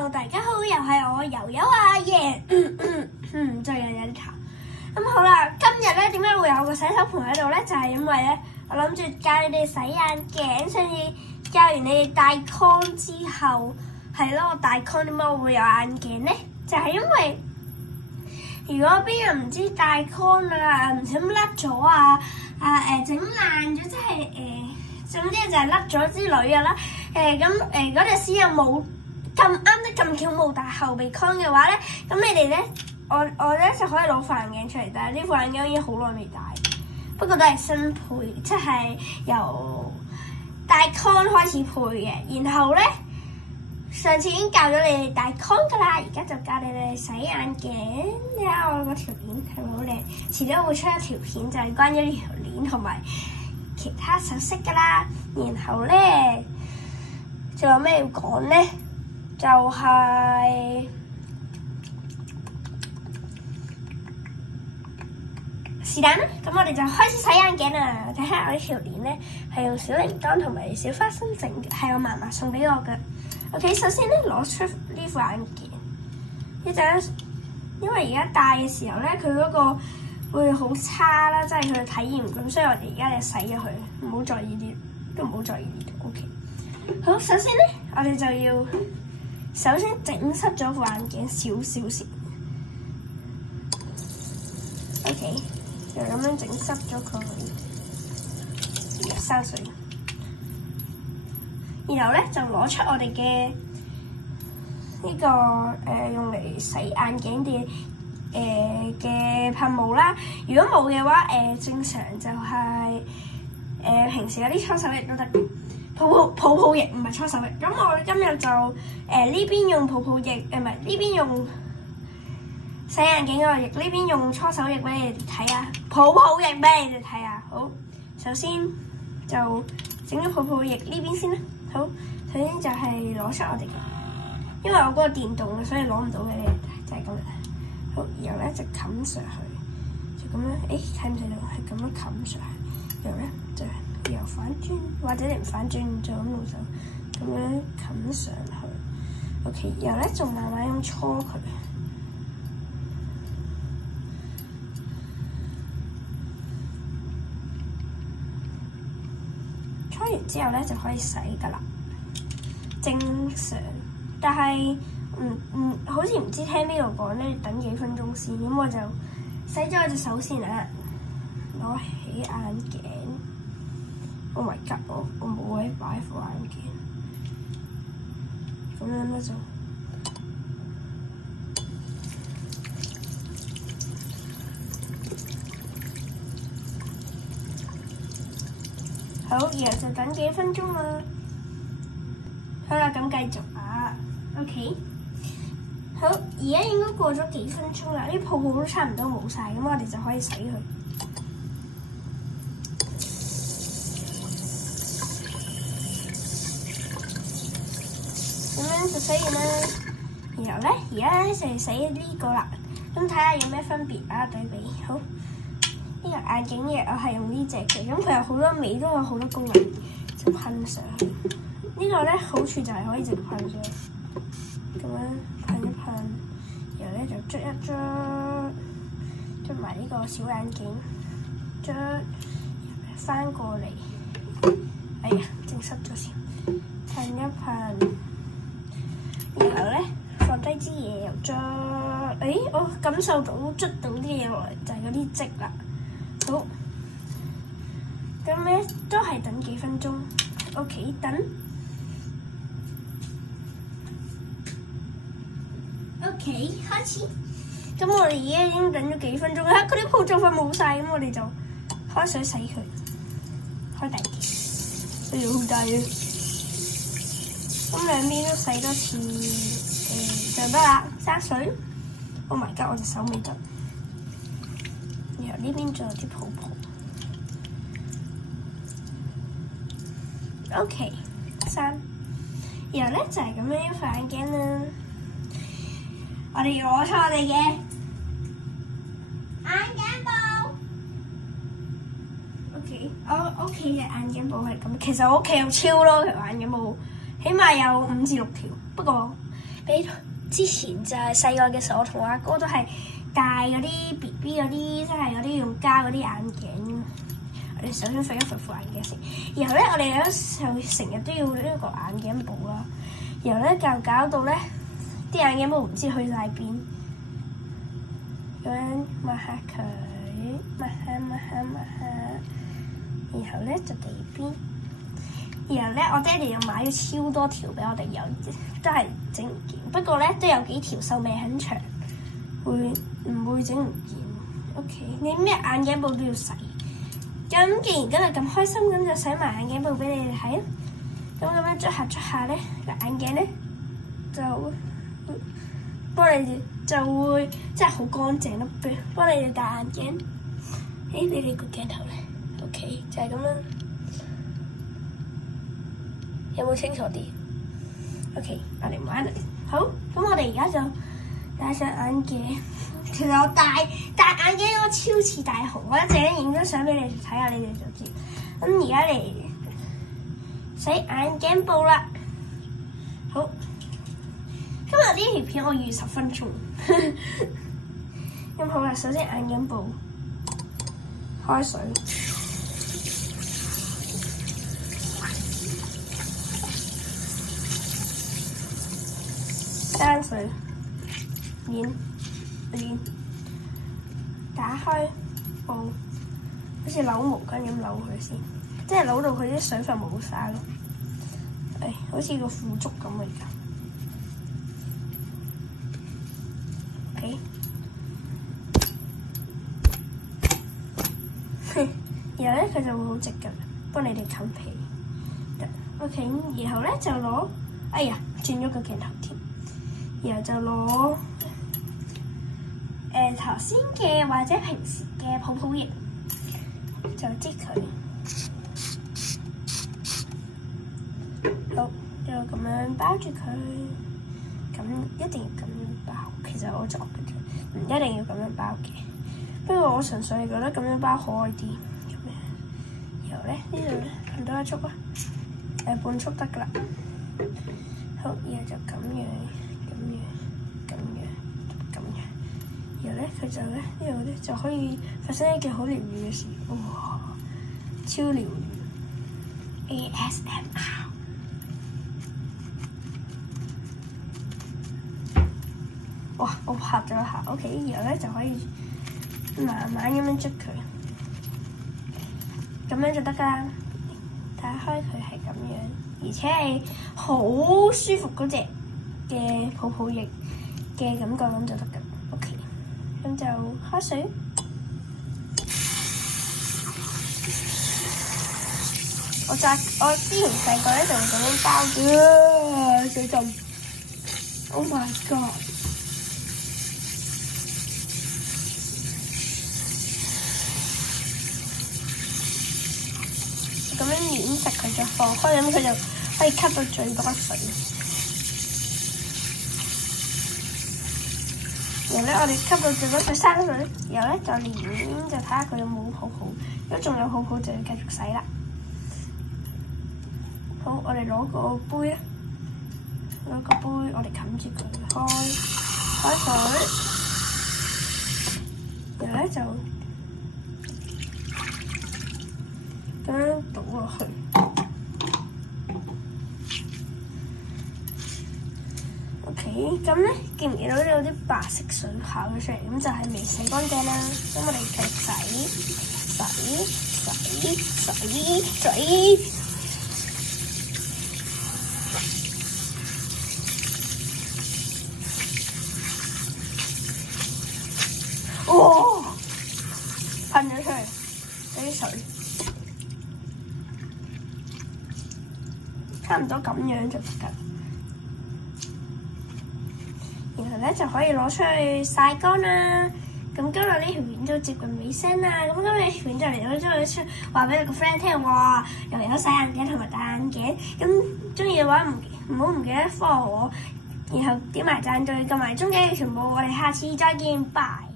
Hello， 大家好，又係我悠悠啊耶！最近有啲痰。咁好啦，今日咧點解會有個洗手盆喺度咧？就係因為咧，我諗住教你哋洗眼鏡，所以教完你哋戴 con 之後，係咯，我戴 con 點解我會有眼鏡咧？就係因為如果邊個唔知戴 con 啊，唔小心甩咗啊，整爛咗，即係總之就係甩咗之類嘅啦。嗰陣時又冇咁啱得咁巧冇戴後備 con 嘅話咧，咁你哋咧，我咧就可以攞副眼鏡出嚟，但係呢副眼鏡已經好耐未戴，不過都係新配，即係由戴 con 開始配嘅。然後咧，上次已經教咗你哋戴 con 噶啦，而家就教你哋洗眼鏡。睇下我嗰條鏈係咪好靚？遲啲我會出一條片，就係關於呢條鏈同埋其他首飾噶啦。然後咧，仲有咩要講咧？就係是但啦，咁我哋就開始洗眼鏡啦。睇下我呢條鏈咧係用小鈴鐺同埋小花生整嘅，係我嫲嫲送俾我嘅。OK， 首先咧攞出呢副眼鏡，一陣因為而家戴嘅時候咧，佢嗰個會好差啦，即係佢嘅體驗咁，所以我哋而家就洗咗佢，唔好在意呢，都唔好在意呢度。OK， 好，首先咧我哋就要首先整濕咗副眼鏡少少先。OK， 就咁樣整濕咗佢，生水。然後咧就攞出我哋嘅呢個用嚟洗眼鏡嘅噴霧啦。如果冇嘅話，正常就係、平時有啲搓手液都得。泡泡液唔係搓手液。咁我今日就呢邊用泡泡液，唔係呢邊用洗眼鏡嗰個液，呢邊用搓手液俾你哋睇下，泡泡液俾你哋睇下。好，首先就整咗泡泡液呢邊先啦。好，首先就係攞出我哋嘅，因為我嗰個電動嘅，所以攞唔到嘅，就係咁樣。好，然後咧就冚上去，就咁樣，睇唔睇到？係咁樣冚上去，然後咧就又反轉，或者你唔反轉就咁用手咁樣冚上去。OK， 然後咧就慢慢咁搓佢，搓完之後咧就可以洗噶啦。正常，但係好似唔知聽邊個講咧，等幾分鐘先。咁我就洗咗我隻手先啦，攞起眼鏡。Oh my god！ 我冇位擺副眼鏡，咁樣咧就好，然後就等幾分鐘啦。好啦，咁繼續啊。OK， 好，而家應該過咗幾分鐘啦，啲泡泡都差唔多冇晒，咁我哋就可以洗佢。咁樣就洗完啦。然後咧，而家咧就係洗呢個啦。咁睇下有咩分別啊？對比好，呢個眼鏡液我係用呢隻嘅，咁佢有好多尾，都有好多功能，就噴上去。呢個咧好處就係可以直噴嘅，咁樣噴一噴，然後咧就捽一捽埋呢個小眼鏡，捽翻過嚟。哎呀，整濕咗先，噴一噴，然後咧放低支嘢又捽。我感受到捽到啲嘢落嚟，就係嗰啲漬啦。好，咁咧都係等幾分鐘。OK， 等。OK， 開始。咁我哋而家已經等咗幾分鐘啦，嗰啲泡就快冇晒，咁我哋就開水洗佢，開大啲，好大啊！咁兩邊都洗多次，就得啦，生水。Oh my god！ 我隻手未得，然後呢邊仲有啲泡泡。OK， 然後咧就係咁樣一副眼鏡啦。我哋要攞出我哋嘅眼鏡布。OK， 我屋企嘅眼鏡布係咁，其實我屋企有超多條眼鏡布，起碼有5至6條，不過你之前就係細個嘅時候，我同我阿哥都係戴嗰啲 BB 嗰啲，即係嗰啲用膠嗰啲眼鏡。我哋首先揈一揈副眼鏡先，然後咧我哋有時候成日都要呢個眼鏡布啦，然後咧就搞到咧啲眼鏡布唔知去晒邊，咁樣抹下佢，抹下，然後咧就地邊，然後咧我爹哋又買咗超多條俾我哋，有都係整唔見，不過咧都有幾條壽命很長，唔會整唔見。OK， 你咩眼鏡布都要洗。咁既然今日咁開心，咁就洗埋眼鏡布俾你哋睇啦。咁樣捽下咧，個眼鏡咧就幫你哋就會真係好乾淨咯。幫你哋戴眼鏡。你哋個鏡頭咧 ，OK 就係咁樣。有冇清楚啲 ？OK， 我哋玩嚟。好，咁我哋而家就戴上眼鏡。其實我戴眼鏡嗰個超似大雄，我一陣間影張相俾你哋睇下，你哋就知。咁而家嚟洗眼鏡布啦。好，今日呢條片我預10分鐘。咁好啦，首先眼鏡布開水，單水，面。打開布，好似扭毛巾咁扭佢先，即係扭到佢啲水分冇晒咯。好似個腐竹咁啊！而家，OK，然後咧佢就會好直㗎，幫你哋冚皮。OK， 然後咧就攞，哎呀，轉咗個鏡頭添，然後就攞。頭先嘅或者平時嘅泡泡液就擠佢，好，就咁樣包住佢，咁一定要咁樣包。其實我作嘅啫，唔一定要咁樣包嘅。不過我純粹係覺得咁樣包可愛啲。咁樣，然後咧呢度咧撳多一束啊，半束得㗎啦。好，然後就咁樣。然後咧，佢就咧呢度咧就可以發生一件好療愈嘅事，哇！超療愈 ASMR。哇！我拍咗一下 ，OK， 然後咧就可以慢慢咁樣捽佢，咁樣就得㗎啦。打開佢係咁樣，而且係好舒服嗰隻嘅泡泡液嘅感覺，咁就得㗎。OK。咁就開水，我之前細個咧就咁樣包嘅，水浸 ，Oh my god！ 咁樣碾實佢就放開，咁佢就可以吸到最多水。然後咧，我哋吸到最多水生水，然後咧就練，就睇下佢有冇泡泡。如果仲有泡泡，就要繼續洗啦。好，我哋攞個杯啊，攞個杯，我哋冚住佢，開水，然後咧就咁樣倒落去。OK， 咁咧見唔見到有啲白色水跑咗出嚟？咁就係未洗乾淨啦。咁我哋繼續洗。哇！噴咗出嚟嗰啲水，差唔多咁樣就得㗎。然後咧就可以攞出去曬乾啦。咁今日呢條片都接近尾聲啦。咁今日呢條片就嚟到咗出，話俾你個 friend 聽，哇！又有洗眼鏡同埋戴眼鏡。咁中意嘅話唔好唔記得 follow我，然後點埋贊助，撳埋鐘嘅全部。我哋下次再見，拜。